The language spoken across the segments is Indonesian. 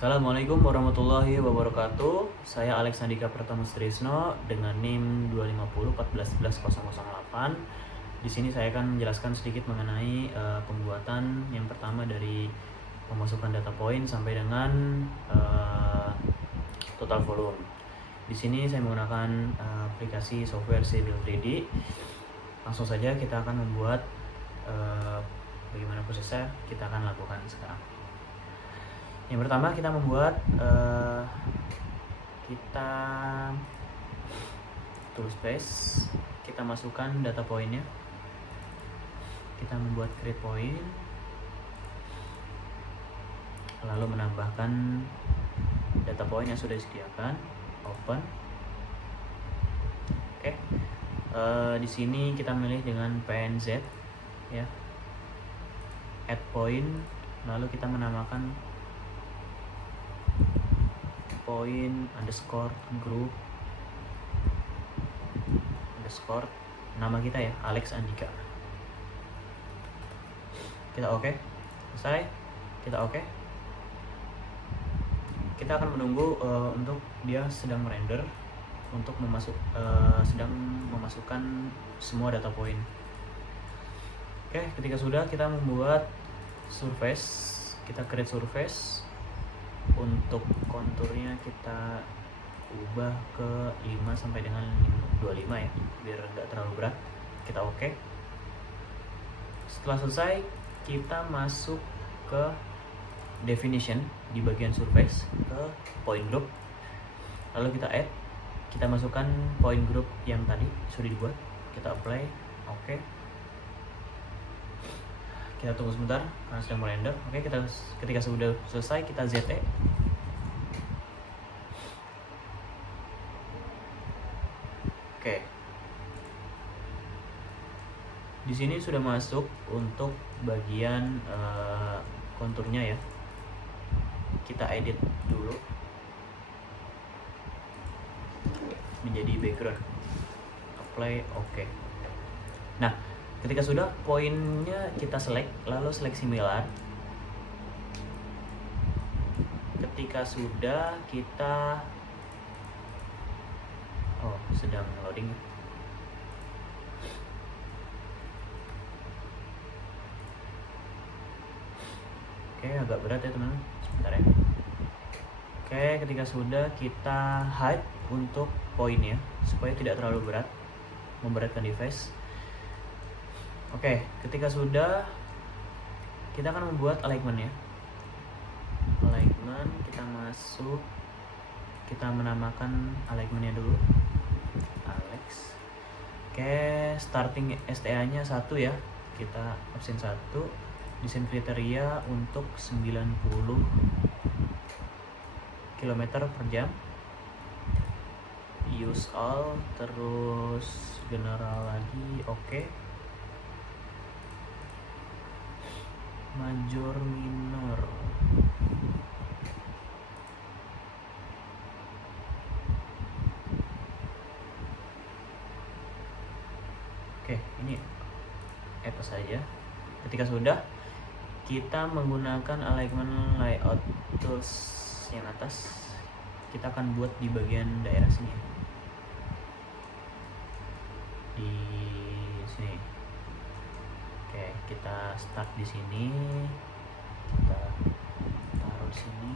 Assalamualaikum warahmatullahi wabarakatuh. Saya Alex Andika Pratama Sutrisno dengan NIM 250 14 11 008. Di sini saya akan menjelaskan sedikit mengenai pembuatan yang pertama dari pemasukan data point sampai dengan total volume. Di sini saya menggunakan aplikasi software Civil 3D. Langsung saja kita akan membuat bagaimana prosesnya kita akan lakukan sekarang. Yang pertama kita membuat kita tool space, kita masukkan data pointnya, kita membuat create point, lalu menambahkan data point yang sudah disediakan, open. Oke, di sini kita milih dengan PNZ, ya, add point, lalu kita menamakan point underscore group underscore nama kita ya, Alex Andika. Kita oke, selesai, kita oke. Kita akan menunggu untuk dia sedang merender untuk sedang memasukkan semua data point. Oke, ketika sudah, kita membuat surface, kita create surface. Untuk konturnya kita ubah ke 5 sampai dengan 25 ya, biar nggak terlalu berat. Kita oke. Setelah selesai, kita masuk ke definition di bagian surface, ke point group, lalu kita add, kita masukkan point group yang tadi sudah dibuat, kita apply, oke. Kita tunggu sebentar karena sedang merender. Oke, ketika sudah selesai kita ZT. Oke. Di sini sudah masuk untuk bagian konturnya ya. Kita edit dulu menjadi background. Apply, oke. Nah, ketika sudah, poinnya kita select, lalu select similar. Ketika sudah, kita sedang loading. Oke, agak berat ya teman-teman, sebentar ya. Oke, ketika sudah, kita hide untuk poinnya supaya tidak terlalu berat, memberatkan device. Oke, ketika sudah, kita akan membuat alignment ya. Alignment, kita masuk, kita menamakan alignmentnya dulu, Alex. Oke, starting STA nya 1 ya, kita absen 1. Desain kriteria untuk 90 km per jam. Use all, terus general lagi, oke. Major minor. Oke, ini apa saja. Ketika sudah, kita menggunakan alignment layout tools yang atas. Kita akan buat di bagian daerah sini, di sini. Oke, kita start di sini, kita taruh di sini,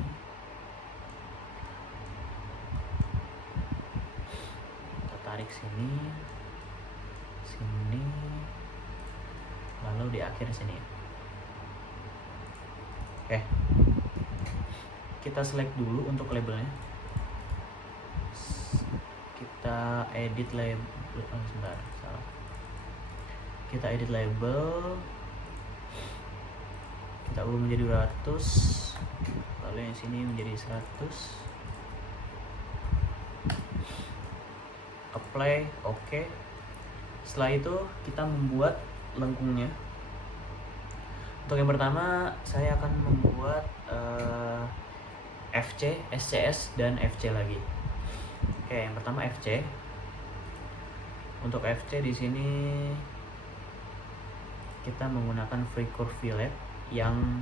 kita tarik sini, sini, lalu di akhir sini. Oke, kita select dulu untuk labelnya. Kita edit label, sebentar, salah. Kita edit label, kita ubah menjadi 200, lalu yang sini menjadi 100. Apply, oke. Setelah itu kita membuat lengkungnya. Untuk yang pertama, saya akan membuat FC, SCS, dan FC lagi. Oke, yang pertama FC. Untuk FC di sini kita menggunakan free curve fillet yang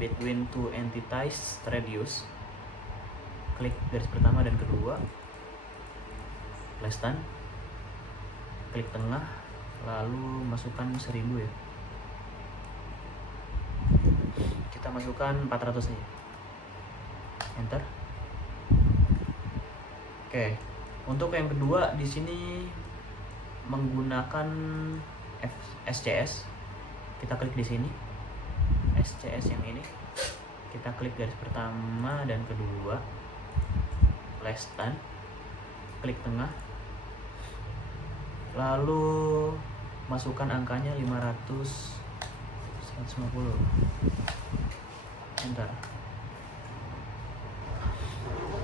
between two entities radius, klik garis pertama dan kedua, less than, klik tengah, lalu masukkan 1000 ya, kita masukkan 400 aja, enter. Oke, untuk yang kedua di sini menggunakan SCS, kita klik di sini SCS yang ini, kita klik garis pertama dan kedua, less than, klik tengah, lalu masukkan angkanya 500, 150, enter.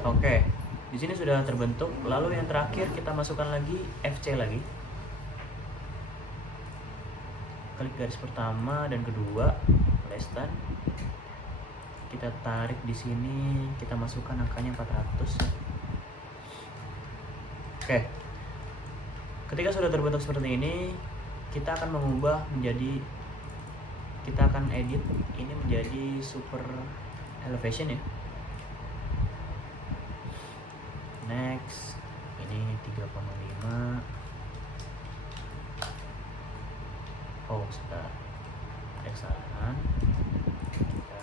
Oke, di sini sudah terbentuk. Lalu yang terakhir kita masukkan lagi FC lagi, klik garis pertama dan kedua, less than, kita tarik di sini, kita masukkan angkanya 400. Oke, ketika sudah terbentuk seperti ini, kita akan mengubah menjadi, kita akan edit ini menjadi super elevation ya. Next, ini 3,5. Oh, sudah ada kesalahan. Kita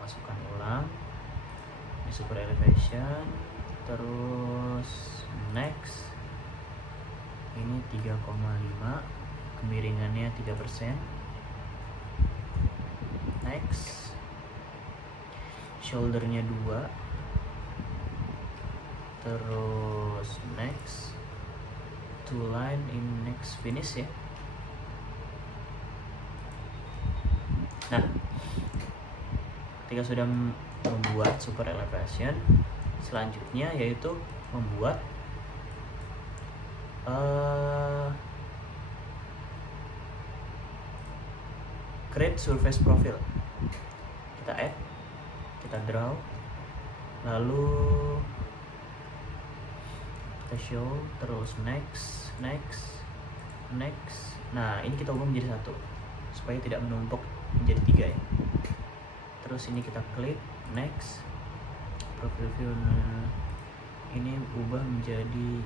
masukkan ulang. Ini super elevation. Terus next. Ini 3,5. Kemiringannya 3%. Next. Shouldernya 2. Terus next. Two line in next finish ya. Nah, ketika sudah membuat super elevation, selanjutnya yaitu membuat create surface profile. Kita add, kita draw, lalu kita show, terus next. Nah, ini kita ubah menjadi 1 supaya tidak menumpuk menjadi 3 ya. Terus ini kita klik next, profile view, ini ubah menjadi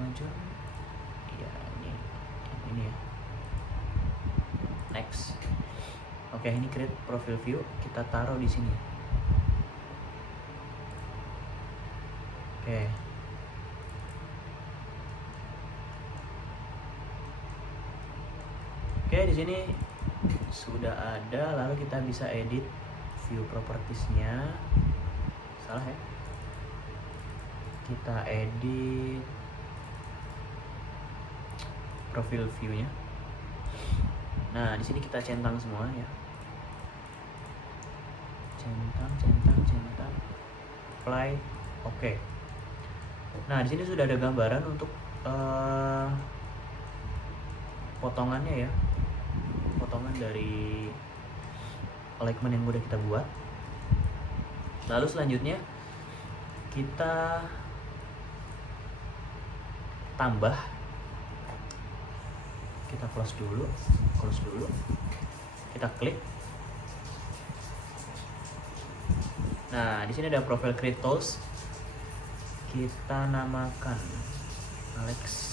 major ya, ini ya, next. Oke, ini create profile view, kita taruh di sini. Oke, di sini sudah ada. Lalu kita bisa edit view propertiesnya. Salah ya. Kita edit profile view-nya. Nah, di sini kita centang semua ya. Centang. Apply. Oke. Nah, di sini sudah ada gambaran untuk potongannya ya. Potongan dari alignment yang udah kita buat. Lalu selanjutnya kita tambah, kita close dulu, kita klik. Nah, di sini ada profile create tools, kita namakan Alex.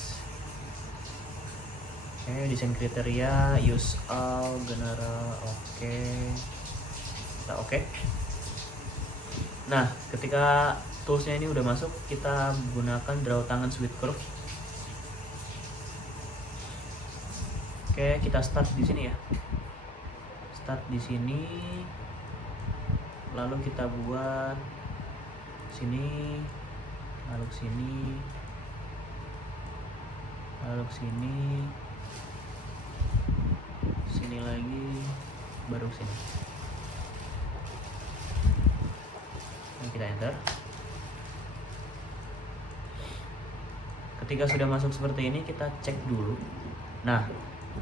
Oke, desain kriteria use all general. Oke. Nah, ketika toolsnya ini udah masuk, kita gunakan draw tangan with curve. Oke, kita start di sini ya. Start di sini. Lalu kita buat sini, lalu sini, sini lagi, baru sini. Dan kita enter. Ketika sudah masuk seperti ini, kita cek dulu. Nah,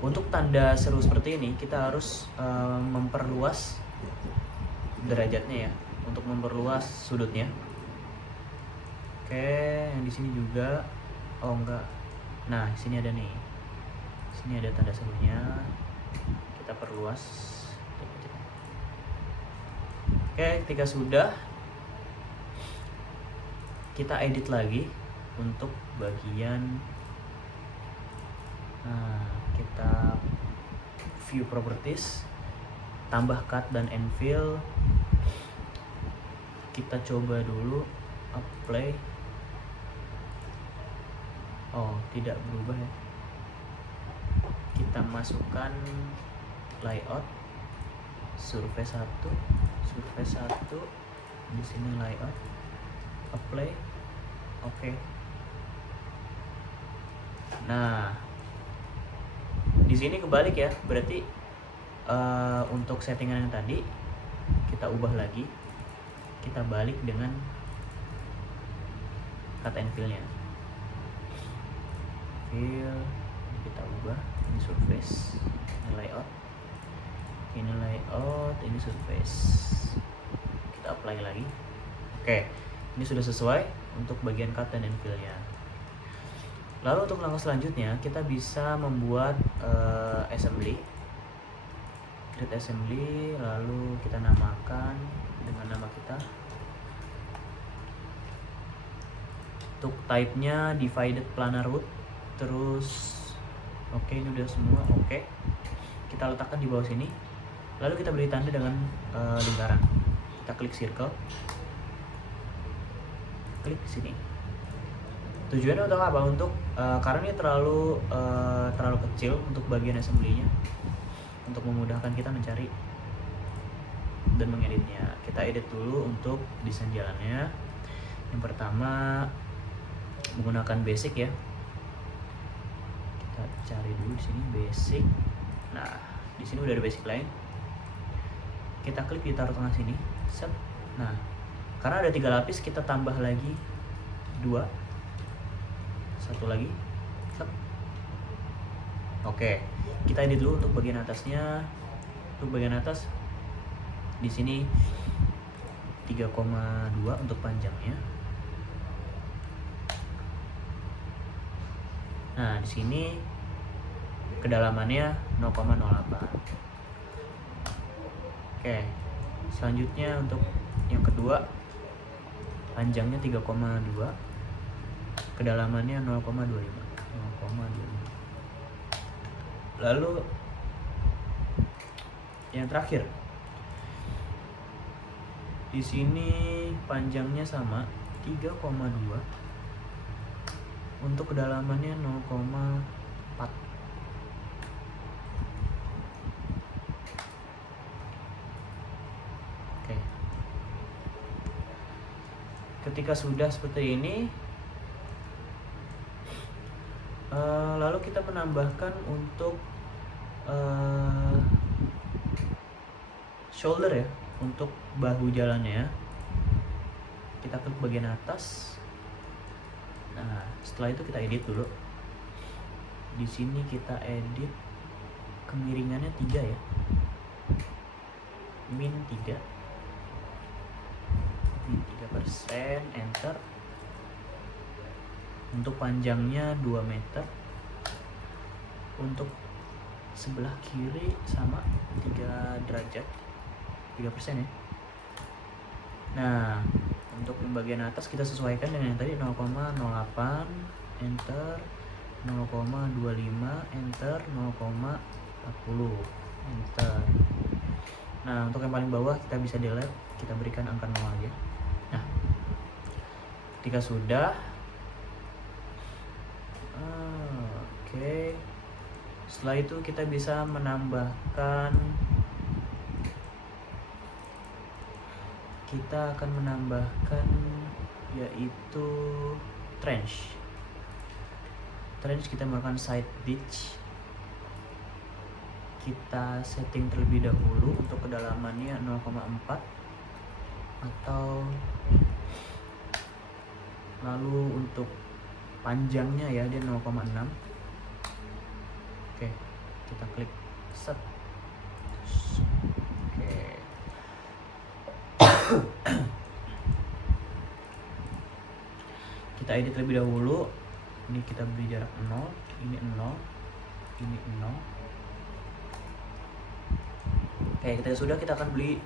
untuk tanda seru seperti ini, kita harus memperluas derajatnya ya, untuk memperluas sudutnya. Oke, yang di sini juga. Oh enggak. Nah, sini ada nih. Sini ada tanda serunya. kita perluas. Oke, ketika sudah, kita edit lagi untuk bagian, kita view properties, tambah cut dan infill. Kita coba dulu apply. Oh, tidak berubah ya. Kita masukkan layout, surface 1, di sini layout, apply, oke. Nah, di sini kebalik ya, berarti untuk settingan yang tadi kita ubah lagi, kita balik dengan cut and fill-nya. Fill, kita ubah, ini surface, ini layout, ini surface. Kita apply lagi. Oke, ini sudah sesuai untuk bagian cut dan infill-nya. Lalu untuk langkah selanjutnya, kita bisa membuat assembly, create assembly, lalu kita namakan dengan nama kita. Untuk type-nya divided planar wood, terus oke, ini udah semua oke. Kita letakkan di bawah sini, lalu kita beri tanda dengan lingkaran. Kita klik circle, klik sini. Tujuannya untuk apa? Untuk karena ini terlalu kecil untuk bagian assembly-nya, untuk memudahkan kita mencari dan mengeditnya. Kita edit dulu untuk desain jalannya. Yang pertama menggunakan basic ya. Kita cari dulu di sini basic. Nah, di sini udah ada basic line. Kita klik di taruh tengah sini. Set. Nah, karena ada 3 lapis, kita tambah lagi 2. Satu lagi. Set. Oke, kita edit dulu untuk bagian atasnya. Untuk bagian atas di sini 3,2 untuk panjangnya. Nah, di sini kedalamannya 0,08. Oke, selanjutnya untuk yang kedua, panjangnya 3,2, kedalamannya 0,25. Lalu yang terakhir, di sini panjangnya sama 3,2, untuk kedalamannya 0,4. Oke. Ketika sudah seperti ini, lalu kita menambahkan untuk shoulder ya, untuk bahu jalannya. Kita klik bagian atas. Nah, setelah itu kita edit dulu. Di sini kita edit kemiringannya 3 ya. Min 3. Min 3%, enter. Untuk panjangnya 2 meter. Untuk sebelah kiri sama 3 derajat. 3% ya. Nah, untuk bagian atas kita sesuaikan dengan yang tadi 0,08, enter, 0,25, enter, 0,40, enter. Nah, untuk yang paling bawah kita bisa delete, kita berikan angka 0 aja. Nah, ketika sudah, oke. Setelah itu kita bisa menambahkan, kita akan menambahkan yaitu trench. Kita melakukan side ditch. Kita setting terlebih dahulu untuk kedalamannya 0,4 atau lalu untuk panjangnya ya dia 0,6. Oke, kita klik set. Oke. Kita edit terlebih dahulu. Ini kita beri jarak 0, ini 0, ini 0. Oke, ketika sudah, kita akan beri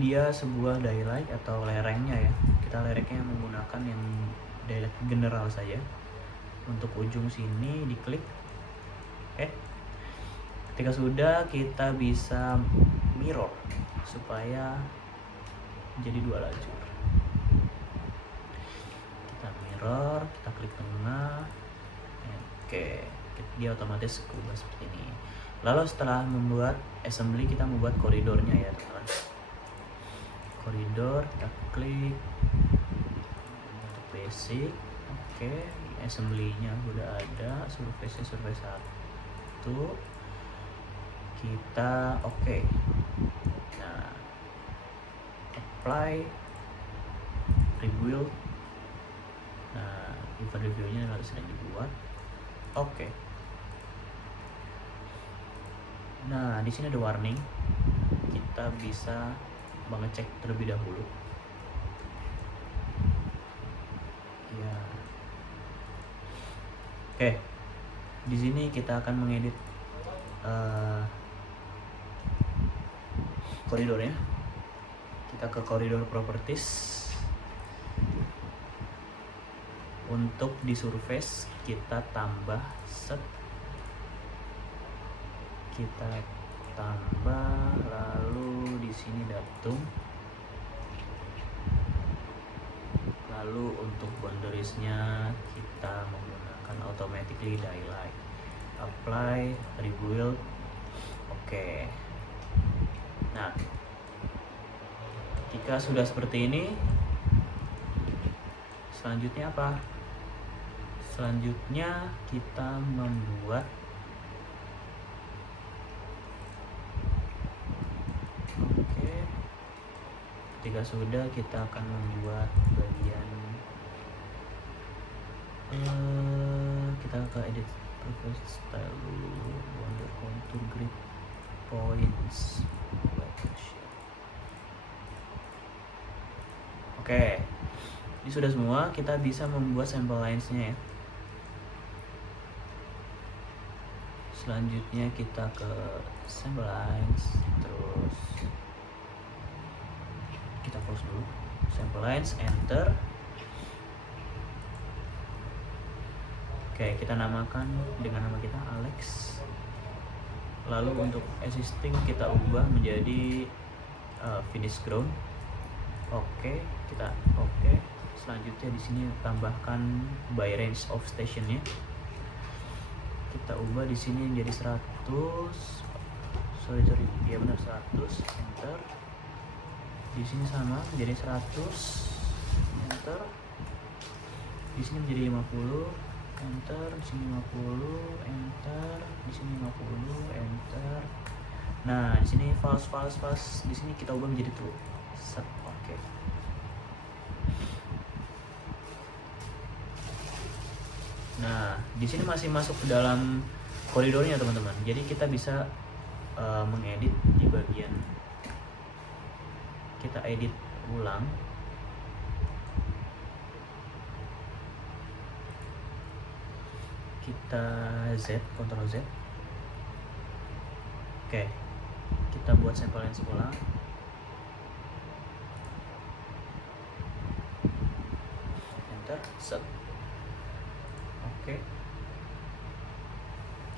dia sebuah daylight atau lerengnya ya. Kita lerengnya menggunakan yang daylight general saja. Untuk ujung sini diklik. Oke. Ketika sudah, kita bisa mirror supaya jadi 2 lajur. Kita mirror, kita klik tengah. Oke, dia otomatis berubah seperti ini. Lalu setelah membuat assembly, kita membuat koridornya ya teman-teman. Koridor, kita klik untuk basic. Oke, assembly-nya udah ada, surface-nya surface 1. Kita oke. Nah, apply, rebuild. Nah, event review-nya harus sedang dibuat. Oke. Nah, di sini ada warning. Kita bisa mengecek terlebih dahulu. Ya. Oke. Di sini kita akan mengedit koridornya. Kita ke koridor properties. Untuk di surface kita tambah set, kita tambah, lalu di sini datum, lalu untuk boundariesnya kita menggunakan automatically daylight, apply, rebuild. Oke. Nah, ketika sudah seperti ini, selanjutnya apa? Selanjutnya kita membuat ketika sudah, kita akan membuat bagian kita ke edit preferred style dulu, border contour grid points. Oke, ini sudah semua. Kita bisa membuat sampel lines-nya ya. Selanjutnya kita ke sample lines, terus kita close dulu sample lines, enter. Oke, kita namakan dengan nama kita Alex. Lalu untuk existing kita ubah menjadi finish ground. Oke, kita oke. Selanjutnya di sini tambahkan by range of stationnya. Kita ubah di sini menjadi 100. Sorry, ya benar 100. Enter. Di sini sama menjadi 100. Enter. Di sini menjadi 50. Enter. Di sini 50. Enter. Di sini 50. Enter. Nah, di sini false. Di sini kita ubah menjadi true. Set. Oke. Nah, di sini masih masuk ke dalam koridornya teman-teman. Jadi kita bisa mengedit di bagian, kita edit ulang. Kita Z, Ctrl Z. Oke, kita buat sampel lines ulang. Enter, set. Oke,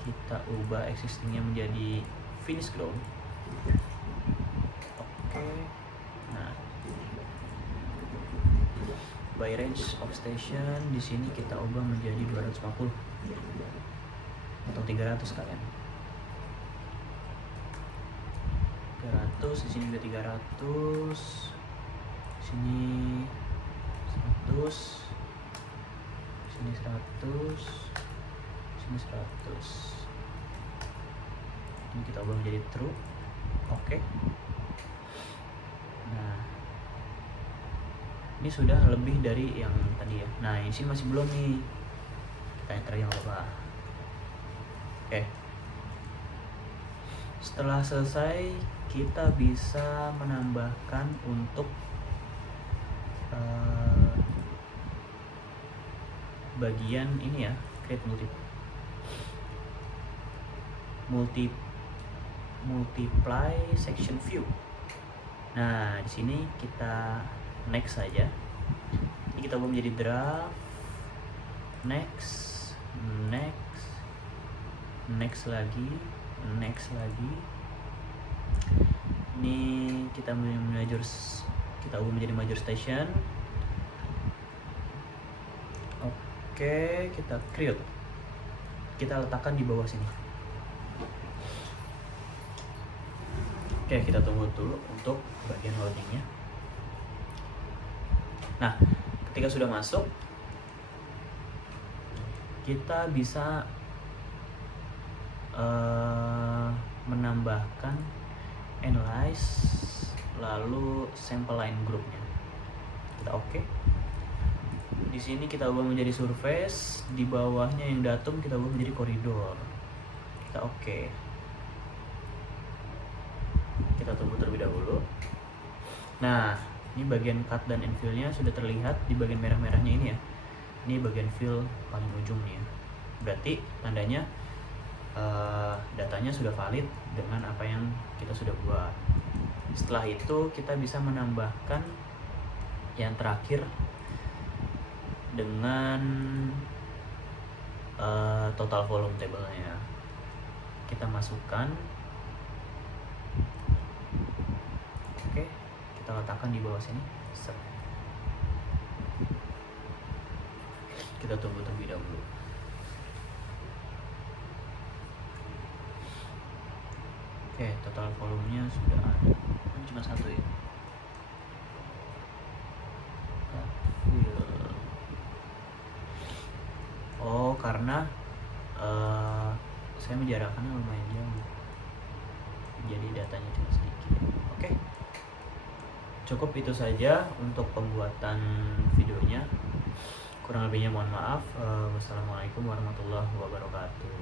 kita ubah existingnya menjadi finish ground. Oke, nah by range of station di sini kita ubah menjadi 250 atau 300 kalian. 300, di sini juga 300, sini 100. Sini 100, sini 100. Ini kita ubah menjadi true. Oke. Nah, ini sudah lebih dari yang tadi ya. Nah, ini sih masih belum nih. Kita enter yang apa? Oke. Setelah selesai, kita bisa menambahkan untuk bagian ini ya, create multi multiply section view. Nah, di sini kita next saja. Ini kita ubah menjadi draft, next lagi. Ini kita ubah menjadi major station. Oke, kita create. Kita letakkan di bawah sini. Oke, kita tunggu dulu untuk bagian loadingnya. Nah, ketika sudah masuk, kita bisa menambahkan analyze, lalu sample line groupnya. Kita oke. Di sini kita ubah menjadi surface, di bawahnya yang datum kita ubah menjadi koridor. Kita oke. Kita tunggu terlebih dahulu. Nah, ini bagian cut dan infill-nya sudah terlihat di bagian merah-merahnya ini ya. Ini bagian fill paling ujung nih ya. Berarti tandanya datanya sudah valid dengan apa yang kita sudah buat. Setelah itu kita bisa menambahkan yang terakhir dengan total volume table-nya. Kita masukkan. Oke, kita letakkan di bawah sini. Set. Kita tunggu terlebih dahulu. Oke, total volumenya sudah ada. Cuma satu ya. Oh, karena saya menjarakkannya lumayan jauh, jadi datanya cuma sedikit. Oke, cukup itu saja untuk pembuatan videonya. Kurang lebihnya mohon maaf. Wassalamualaikum warahmatullahi wabarakatuh.